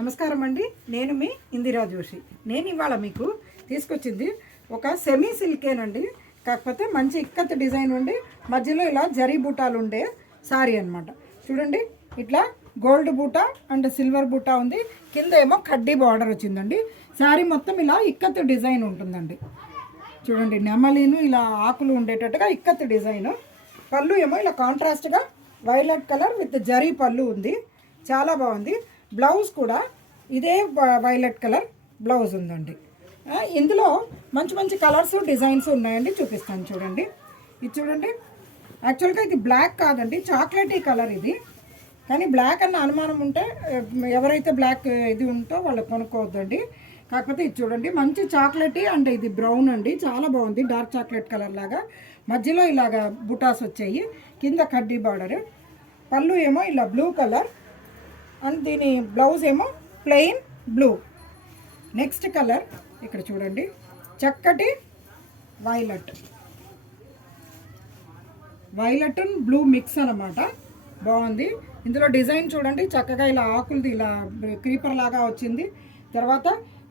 నమస్కారం అండి. నేను మీ ఇందిరా జోషి. నేను ఇవాళ మీకు తీసుకొచ్చింది ఒక సెమీ సిల్కేనండి. కాకపోతే మంచి ఇక్కత్ డిజైన్ ఉండి మధ్యలో ఇలా జరీ బూటాలు ఉండే సారీ అనమాట. చూడండి, ఇట్లా గోల్డ్ బూటా అండ్ సిల్వర్ బూటా ఉంది. కింద ఏమో కడ్డీ బార్డర్ వచ్చిందండి. శారీ మొత్తం ఇలా ఇక్కత్ డిజైన్ ఉంటుందండి. చూడండి, నెమలీను ఇలా ఆకులు ఉండేటట్టుగా ఇక్కత్ డిజైన్. పళ్ళు ఏమో ఇలా కాంట్రాస్ట్గా వైలెట్ కలర్ విత్ జరీ పళ్ళు ఉంది. చాలా బాగుంది. బ్లౌజ్ కూడా ఇదే వైలెట్ కలర్ బ్లౌజ్ ఉందండి. ఇందులో మంచి మంచి కలర్స్ డిజైన్స్ ఉన్నాయండి, చూపిస్తాను. చూడండి, ఇది చూడండి. యాక్చువల్గా ఇది బ్లాక్ కాదండి, చాక్లెటీ కలర్ ఇది. కానీ బ్లాక్ అన్న అనుమానం ఉంటే ఎవరైతే బ్లాక్ ఇది ఉంటో వాళ్ళు కొనుక్కోవద్దండి. కాకపోతే ఇది చూడండి, మంచి చాక్లెటీ అండ్ ఇది బ్రౌన్ అండి. చాలా బాగుంది, డార్క్ చాక్లెట్ కలర్ లాగా. మధ్యలో ఇలాగా బుటాస్ వచ్చాయి, కింద కడ్డీ బార్డర్. పళ్ళు ఏమో ఇలా బ్లూ కలర్ అండ్ దీని బ్లౌజ్ ఏమో ప్లెయిన్ బ్లూ. నెక్స్ట్ కలర్ ఇక్కడ చూడండి, చక్కటి వైలెట్ అండ్ బ్లూ మిక్స్ అన్నమాట. బాగుంది. ఇందులో డిజైన్ చూడండి, చక్కగా ఇలా ఆకులది ఇలా క్రీపర్ లాగా వచ్చింది. తర్వాత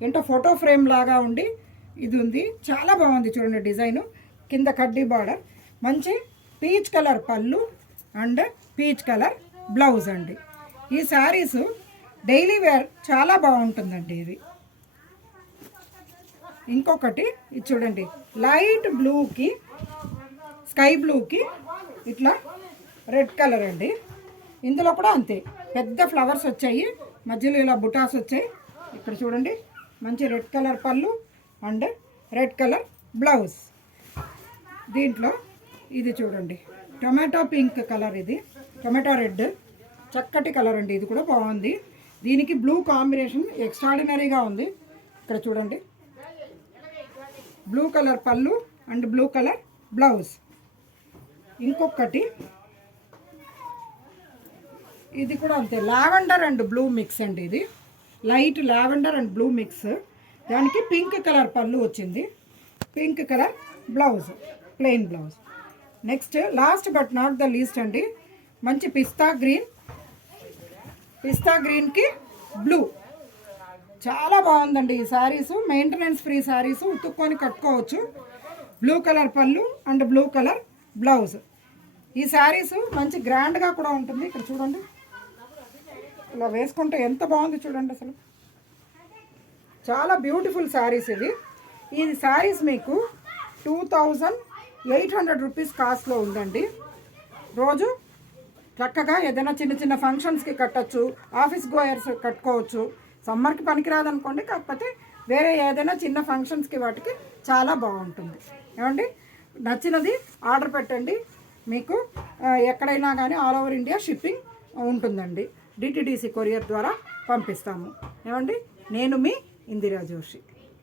ఏంటో ఫోటో ఫ్రేమ్ లాగా ఉండి ఇది ఉంది. చాలా బాగుంది చూడండి డిజైను. కింద కడ్డీ బార్డర్, మంచి పీచ్ కలర్ పళ్ళు అండ్ పీచ్ కలర్ బ్లౌజ్ అండి. ఈ శారీస్ డైలీ వేర్ చాలా బాగుంటుందండి ఇది. ఇంకొకటి ఇది చూడండి, లైట్ బ్లూకి స్కై బ్లూకి ఇట్లా రెడ్ కలర్ అండి. ఇందులో కూడా అంతే, పెద్ద ఫ్లవర్స్ వచ్చాయి, మధ్యలో ఇలా బుటాస్ వచ్చాయి. ఇక్కడ చూడండి, మంచి రెడ్ కలర్ పళ్ళు అండ్ రెడ్ కలర్ బ్లౌజ్. దీంట్లో ఇది చూడండి, టొమాటో పింక్ కలర్, ఇది టొమాటో రెడ్, చక్కటి కలర్ అండి. ఇది కూడా బాగుంది. దీనికి బ్లూ కాంబినేషన్ ఎక్స్ట్రాడినరీగా ఉంది. ఇక్కడ చూడండి, బ్లూ కలర్ పళ్ళు అండ్ బ్లూ కలర్ బ్లౌజ్. ఇంకొకటి ఇది కూడా అంతే, లావెండర్ అండ్ బ్లూ మిక్స్ అండి. ఇది light lavender and blue mix. దానికి పింక్ కలర్ పళ్ళు వచ్చింది, pink colour blouse, plain blouse. Next last but not the least అండి, మంచి పిస్తా గ్రీన్కి బ్లూ. చాలా బాగుందండి ఈ శారీస్. మెయింటెనెన్స్ ఫ్రీ శారీస్, ఉతుక్కొని కట్టుకోవచ్చు. బ్లూ కలర్ పళ్ళు అండ్ బ్లూ కలర్ బ్లౌజ్. ఈ శారీస్ మంచి గ్రాండ్గా కూడా ఉంటుంది. ఇక్కడ చూడండి, ఇలా వేసుకుంటే ఎంత బాగుంది చూడండి. అసలు చాలా బ్యూటిఫుల్ శారీస్ ఇవి. ఈ శారీస్ మీకు 2800 రూపీస్ కాస్ట్లో ఉందండి. రోజు చక్కగా ఏదైనా చిన్న చిన్న ఫంక్షన్స్కి కట్టచ్చు, ఆఫీస్ గోయర్స్ కట్టుకోవచ్చు. సమ్మర్కి పనికిరాదనుకోండి, కాకపోతే వేరే ఏదైనా చిన్న ఫంక్షన్స్కి వాటికి చాలా బాగుంటుంది. ఏమండి, నచ్చినది ఆర్డర్ పెట్టండి. మీకు ఎక్కడైనా కానీ ఆల్ ఓవర్ ఇండియా షిప్పింగ్ ఉంటుందండి. డిటిడిసి కొరియర్ ద్వారా పంపిస్తాము. ఏమండి, నేను మీ ఇందిరా జోషి.